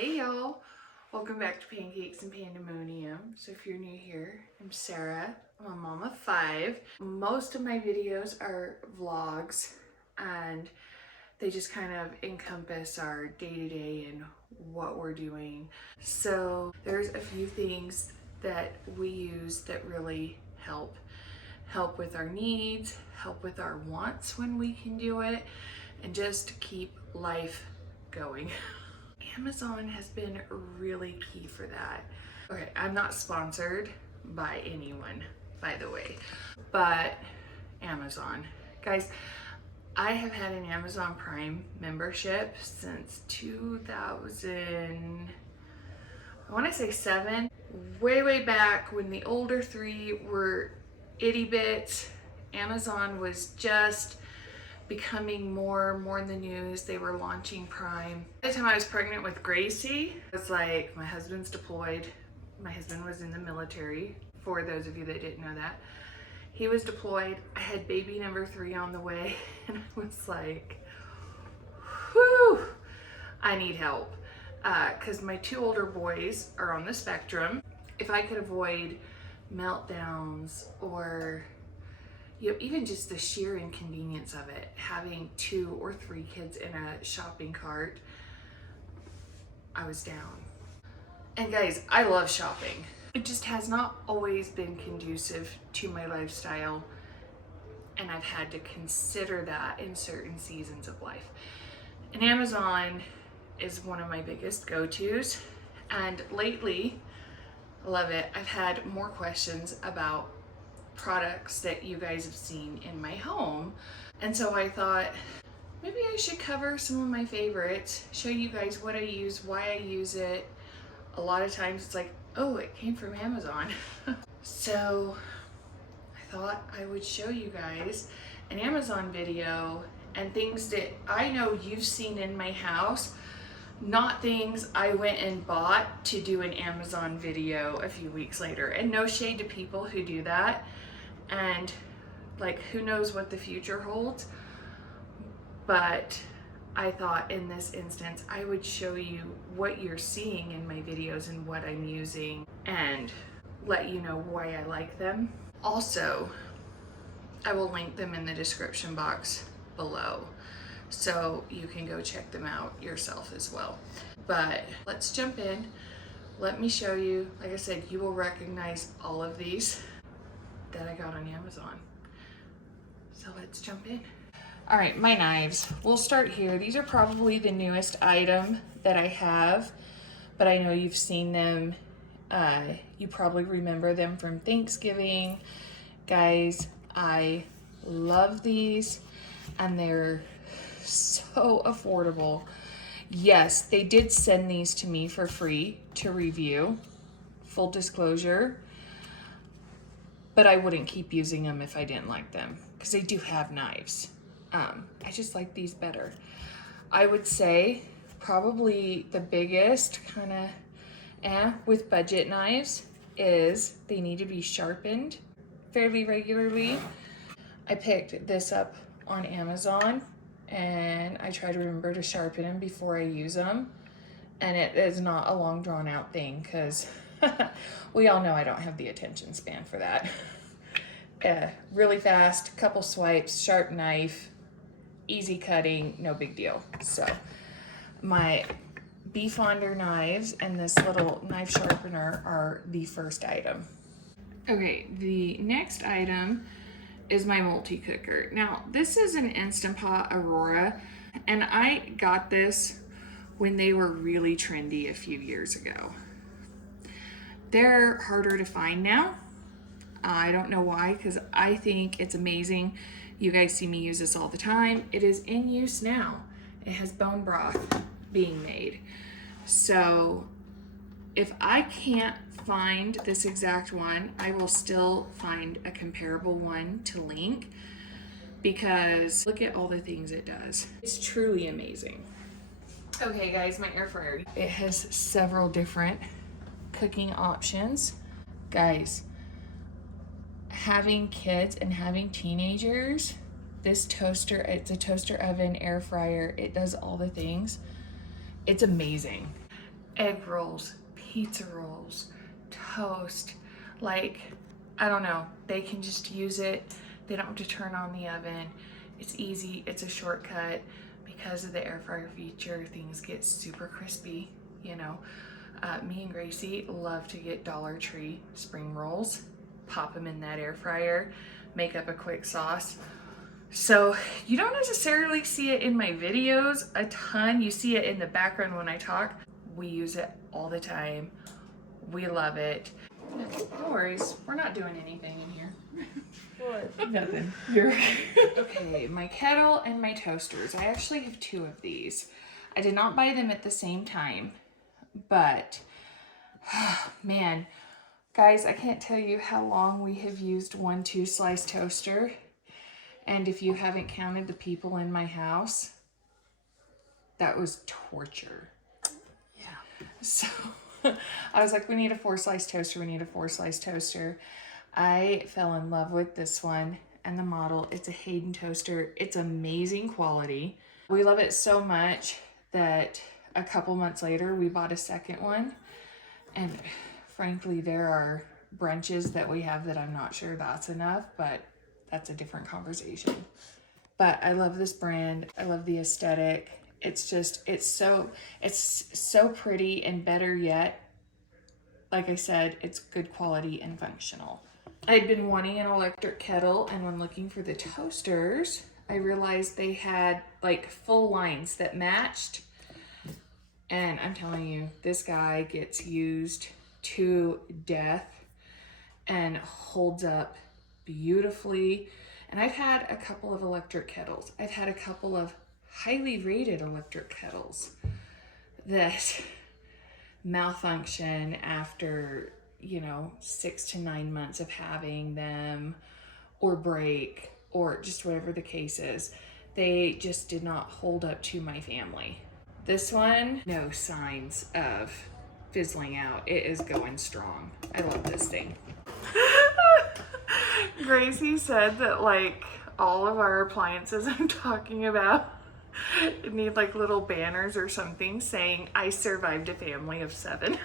Hey y'all, welcome back to Pancakes and Pandemonium. So if you're new here, I'm Sarah. I'm a mom of 5. Most of my videos are vlogs and they just kind of encompass our day-to-day and what we're doing. So there's a few things that we use that really help with our needs, help with our wants when we can do it, and just keep life going. Amazon has been really key for that. Okay, I'm not sponsored by anyone, by the way, but Amazon. Guys, I have had an Amazon Prime membership since 2000, I want to say 7, way back when the older 3 were itty bits. Amazon was just becoming more in the news. They were launching Prime. By the time I was pregnant with Gracie, it's like my husband's deployed. My husband was in the military, for those of you that didn't know that. He was deployed. I had baby number 3 on the way, and I was like, whew, I need help. Because my 2 older boys are on the spectrum. If I could avoid meltdowns or even just the sheer inconvenience of it, having 2 or 3 kids in a shopping cart, I was down. And guys, I love shopping. It just has not always been conducive to my lifestyle, and I've had to consider that in certain seasons of life. And Amazon is one of my biggest go-tos, and lately, I love it, I've had more questions about products that you guys have seen in my home. And so I thought maybe I should cover some of my favorites, show you guys what I use, why I use it. A lot of times it's like, oh, it came from Amazon. So I thought I would show you guys an Amazon video and things that I know you've seen in my house, not things I went and bought to do an Amazon video a few weeks later. And no shade to people who do that. And like, who knows what the future holds, but I thought in this instance I would show you what you're seeing in my videos and what I'm using, and let you know why I like them. Also, I will link them in the description box below, so you can go check them out yourself as well. But let's jump in. Let me show you. Like I said, you will recognize all of these that I got on Amazon. So let's jump in. All right, my knives. We'll start here. These are probably the newest item that I have, but I know you've seen them. You probably remember them from Thanksgiving. Guys, I love these, and they're so affordable. Yes, they did send these to me for free to review, full disclosure. But I wouldn't keep using them if I didn't like them, because they do have knives. I just like these better. I would say probably the biggest kind of with budget knives is they need to be sharpened fairly regularly. I picked this up on Amazon, and I try to remember to sharpen them before I use them. And it is not a long drawn out thing, because we all know I don't have the attention span for that. Really fast, couple swipes, sharp knife, easy cutting, no big deal. So my BFONDER knives and this little knife sharpener are the first item. Okay, the next item is my multi-cooker. Now, this is an Instant Pot Aurora, and I got this when they were really trendy a few years ago. They're harder to find now. I don't know why, because I think it's amazing. You guys see me use this all the time. It is in use now. It has bone broth being made. So if I can't find this exact one, I will still find a comparable one to link, because look at all the things it does. It's truly amazing. Okay guys, my air fryer. It has several different cooking options. Guys, having kids and having teenagers, this toaster, it's a toaster oven, air fryer, it does all the things. It's amazing. egg rolls, pizza rolls, toast. Like, I don't know, they can just use it. They don't have to turn on the oven. It's easy, it's a shortcut. Because of the air fryer feature, things get super crispy, you know. Me and Gracie love to get Dollar Tree spring rolls, pop them in that air fryer, make up a quick sauce. So you don't necessarily see it in my videos a ton. You see it in the background when I talk. We use it all the time. We love it. No worries, we're not doing anything in here. What? Nothing. Okay, my kettle and my toasters. I actually have two of these. I did not buy them at the same time, but man, guys, I can't tell you how long we have used one 2-slice toaster. And if you haven't counted the people in my house, that was torture. Yeah. So I was like, we need a 4-slice toaster. We need a 4-slice toaster. I fell in love with this one and the model. It's a HADEN toaster. It's amazing quality. We love it so much that a couple months later, we bought a second one. And frankly, there are brunches that we have that I'm not sure that's enough, but that's a different conversation. But I love this brand. I love the aesthetic. It's just, it's so pretty, and better yet, like I said, it's good quality and functional. I'd been wanting an electric kettle, and when looking for the toasters, I realized they had like full lines that matched. And I'm telling you, this guy gets used to death and holds up beautifully. And I've had a couple of electric kettles. I've had a couple of highly rated electric kettles that malfunction after, you know, 6 to 9 months of having them, or break, or just whatever the case is. They just did not hold up to my family. This one, no signs of fizzling out. It is going strong. I love this thing. Gracie said that like all of our appliances I'm talking about need like little banners or something saying, I survived a family of 7.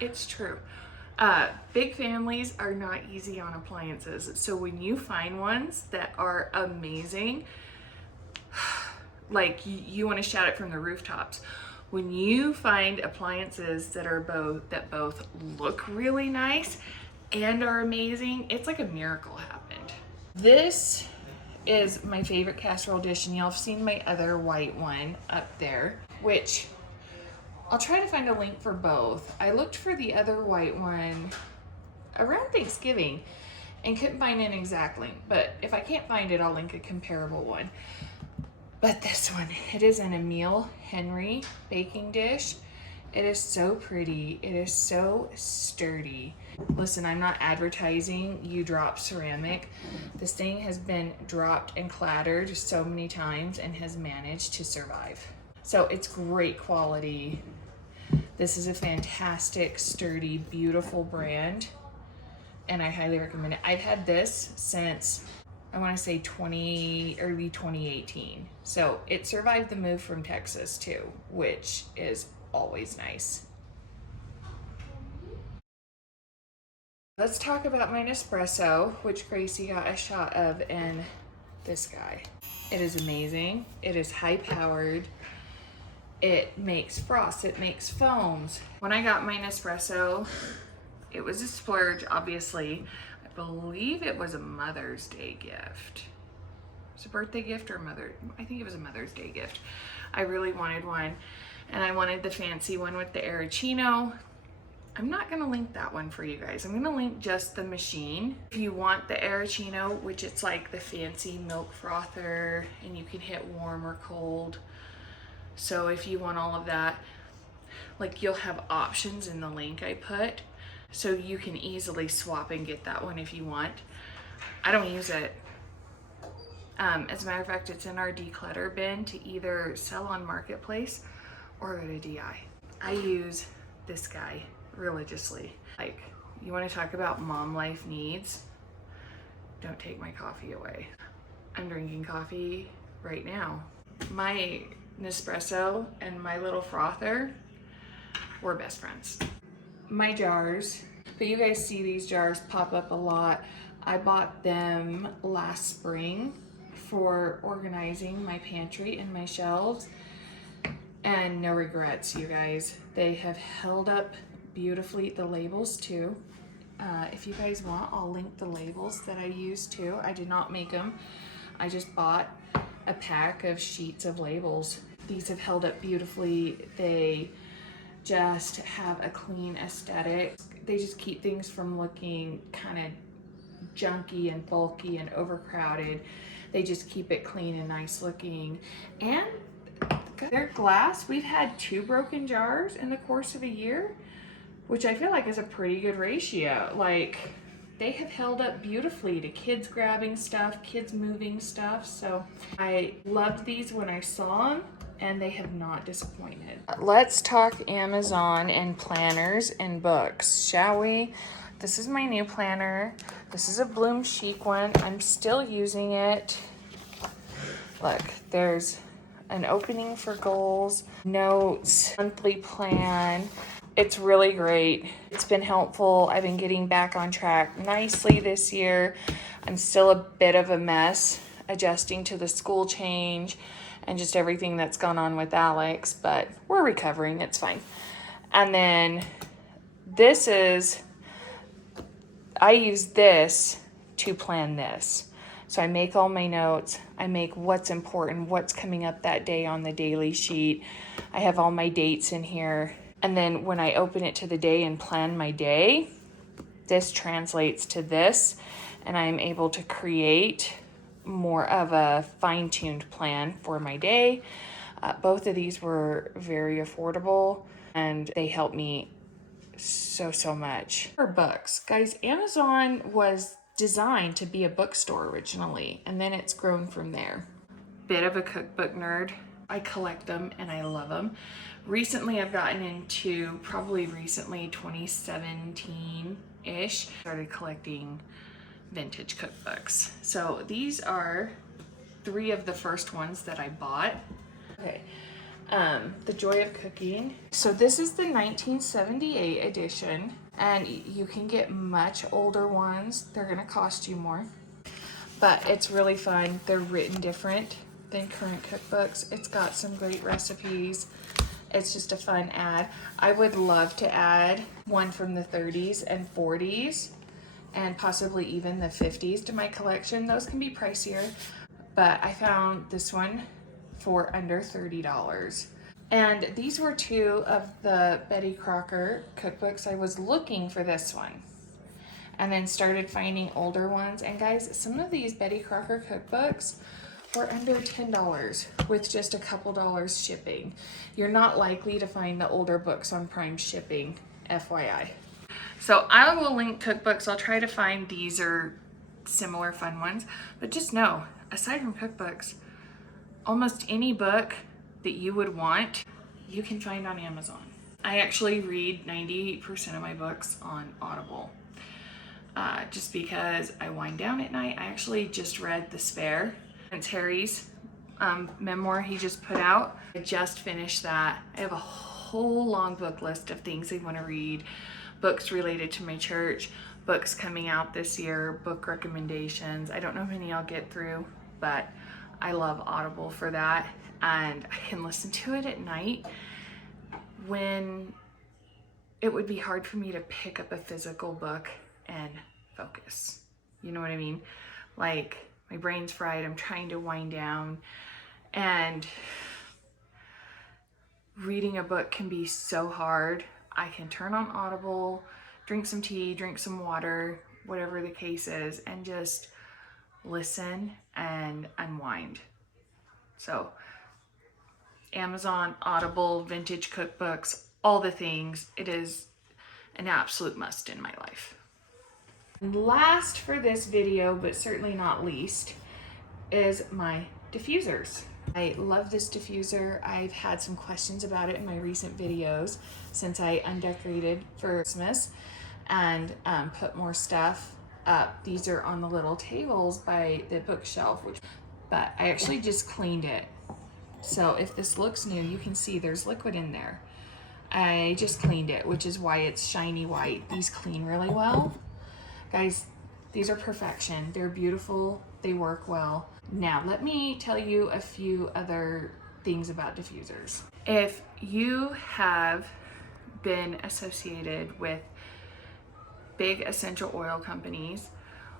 It's true. Big families are not easy on appliances. So when you find ones that are amazing, like you want to shout it from the rooftops. When you find appliances that are both look really nice and are amazing, it's like a miracle happened. This is my favorite casserole dish, and y'all have seen my other white one up there, which I'll try to find a link for both. I looked for the other white one around Thanksgiving and couldn't find an exact link, but if I can't find it, I'll link a comparable one. But this one, it is an EMILE Henry baking dish. It is so pretty. It is so sturdy. Listen, I'm not advertising You Drop Ceramic. This thing has been dropped and clattered so many times and has managed to survive. So it's great quality. This is a fantastic, sturdy, beautiful brand, and I highly recommend it. I've had this since, I want to say early 2018. So it survived the move from Texas too, which is always nice. Let's talk about my Nespresso, which Gracie got a shot of in this guy. It is amazing. It is high powered. It makes frost, it makes foams. When I got my Nespresso, it was a splurge, obviously. I believe it was a Mother's Day gift. It was a birthday gift or I think it was a Mother's Day gift. I really wanted one, and I wanted the fancy one with the Arancino. I'm not gonna link that one for you guys. I'm gonna link just the machine. If you want the Arancino, which it's like the fancy milk frother, and you can hit warm or cold. So if you want all of that, like you'll have options in the link I put, so you can easily swap and get that one if you want. I don't use it. As a matter of fact, it's in our declutter bin to either sell on Marketplace or go to DI. I use this guy religiously. Like, you want to talk about mom life needs? Don't take my coffee away. I'm drinking coffee right now. My Nespresso and my little frother we're best friends. My jars, but you guys see these jars pop up a lot. I bought them last spring for organizing my pantry and my shelves, and no regrets, you guys. They have held up beautifully. The labels too. If you guys want, I'll link the labels that I used too. I did not make them. I just bought a pack of sheets of labels. These have held up beautifully. They just have a clean aesthetic. They just keep things from looking kind of junky and bulky and overcrowded. They just keep it clean and nice looking. And they're glass. We've had 2 broken jars in the course of a year, which I feel like is a pretty good ratio. Like, they have held up beautifully to kids grabbing stuff, kids moving stuff. So I loved these when I saw them, and they have not disappointed. Let's talk Amazon and planners and books, shall we? This is my new planner. This is a Bloom Chic one. I'm still using it. Look, there's an opening for goals, notes, monthly plan. It's really great. It's been helpful. I've been getting back on track nicely this year. I'm still a bit of a mess adjusting to the school change and just everything that's gone on with Alex, but we're recovering. It's fine. And then I use this to plan this. So I make all my notes. I make what's important, what's coming up that day on the daily sheet. I have all my dates in here. And then when I open it to the day and plan my day, this translates to this, and I'm able to create more of a fine-tuned plan for my day. Both of these were very affordable, and they helped me so much. For books, guys, Amazon was designed to be a bookstore originally, and then it's grown from there. Bit of a cookbook nerd. I collect them and I love them. Recently, I've gotten into, probably recently, 2017-ish, started collecting vintage cookbooks. So these are 3 of the first ones that I bought. Okay, The Joy of Cooking. So this is the 1978 edition, and you can get much older ones. They're gonna cost you more, but it's really fun. They're written different than current cookbooks. It's got some great recipes. It's just a fun ad. I would love to add one from the 30s and 40s and possibly even the 50s to my collection. Those can be pricier, but I found this one for under $30. And these were 2 of the Betty Crocker cookbooks. I was looking for this one and then started finding older ones. And guys, some of these Betty Crocker cookbooks were under $10 with just a couple dollars shipping. You're not likely to find the older books on Prime shipping, FYI. So I will link cookbooks. I'll try to find these or similar fun ones, but just know, aside from cookbooks, almost any book that you would want, you can find on Amazon. I actually read 98% of my books on Audible, just because I wind down at night. I actually just read The Spare. Prince Harry's memoir he just put out. I just finished that. I have a whole long book list of things I want to read, books related to my church, books coming out this year, book recommendations. I don't know how many I'll get through, but I love Audible for that, and I can listen to it at night when it would be hard for me to pick up a physical book and focus. You know what I mean? Like, my brain's fried, I'm trying to wind down, and reading a book can be so hard. I can turn on Audible, drink some tea, drink some water, whatever the case is, and just listen and unwind. So Amazon, Audible, vintage cookbooks, all the things. It is an absolute must in my life. Last for this video, but certainly not least, is my diffusers. I love this diffuser. I've had some questions about it in my recent videos since I undecorated for Christmas and put more stuff up. These are on the little tables by the bookshelf, but I actually just cleaned it. So if this looks new, you can see there's liquid in there. I just cleaned it, which is why it's shiny white. These clean really well. Guys, these are perfection. They're beautiful. They work well. Now, let me tell you a few other things about diffusers. If you have been associated with big essential oil companies,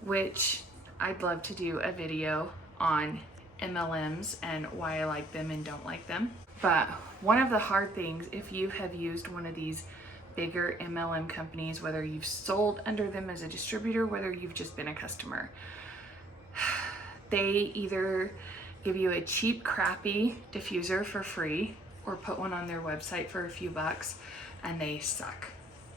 which I'd love to do a video on MLMs and why I like them and don't like them. But one of the hard things, if you have used one of these bigger MLM companies, whether you've sold under them as a distributor, whether you've just been a customer, they either give you a cheap, crappy diffuser for free or put one on their website for a few bucks and they suck.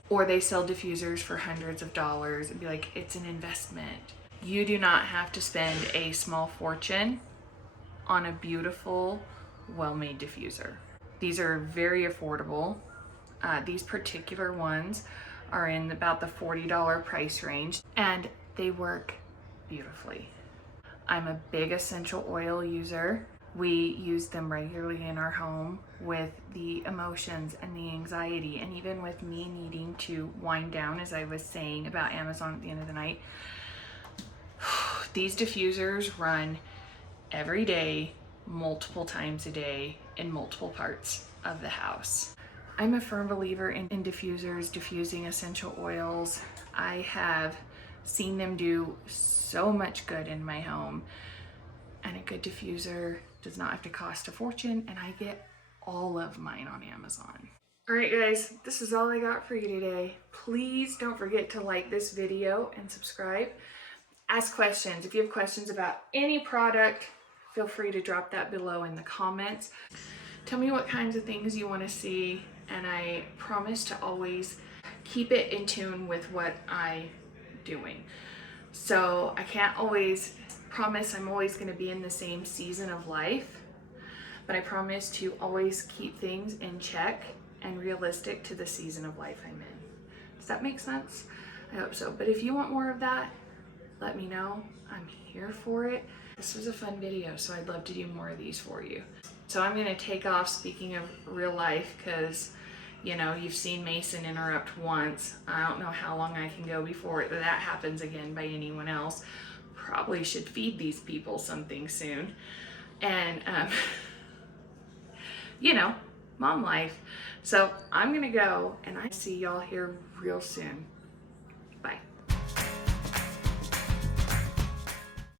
Or they sell diffusers for hundreds of dollars and be like, it's an investment. You do not have to spend a small fortune on a beautiful, well-made diffuser. These are very affordable. These particular ones are in about the $40 price range and they work beautifully. I'm a big essential oil user. We use them regularly in our home with the emotions and the anxiety, and even with me needing to wind down, as I was saying about Amazon at the end of the night. These diffusers run every day, multiple times a day, in multiple parts of the house. I'm a firm believer in diffusers, diffusing essential oils. I have seen them do so much good in my home, and a good diffuser does not have to cost a fortune, and I get all of mine on Amazon. All right, guys, this is all I got for you today. Please don't forget to like this video and subscribe. Ask questions. If you have questions about any product, feel free to drop that below in the comments. Tell me what kinds of things you want to see, and I promise to always keep it in tune with what I'm doing. So I can't always promise I'm always going to be in the same season of life, but I promise to always keep things in check and realistic to the season of life I'm in. Does that make sense? I hope so. But if you want more of that, let me know. I'm here for it. This was a fun video, so I'd love to do more of these for you. So I'm going to take off, speaking of real life, because you know, you've seen Mason interrupt once. I don't know how long I can go before that happens again by anyone else. Probably should feed these people something soon. And, you know, mom life. So I'm gonna go, and I see y'all here real soon.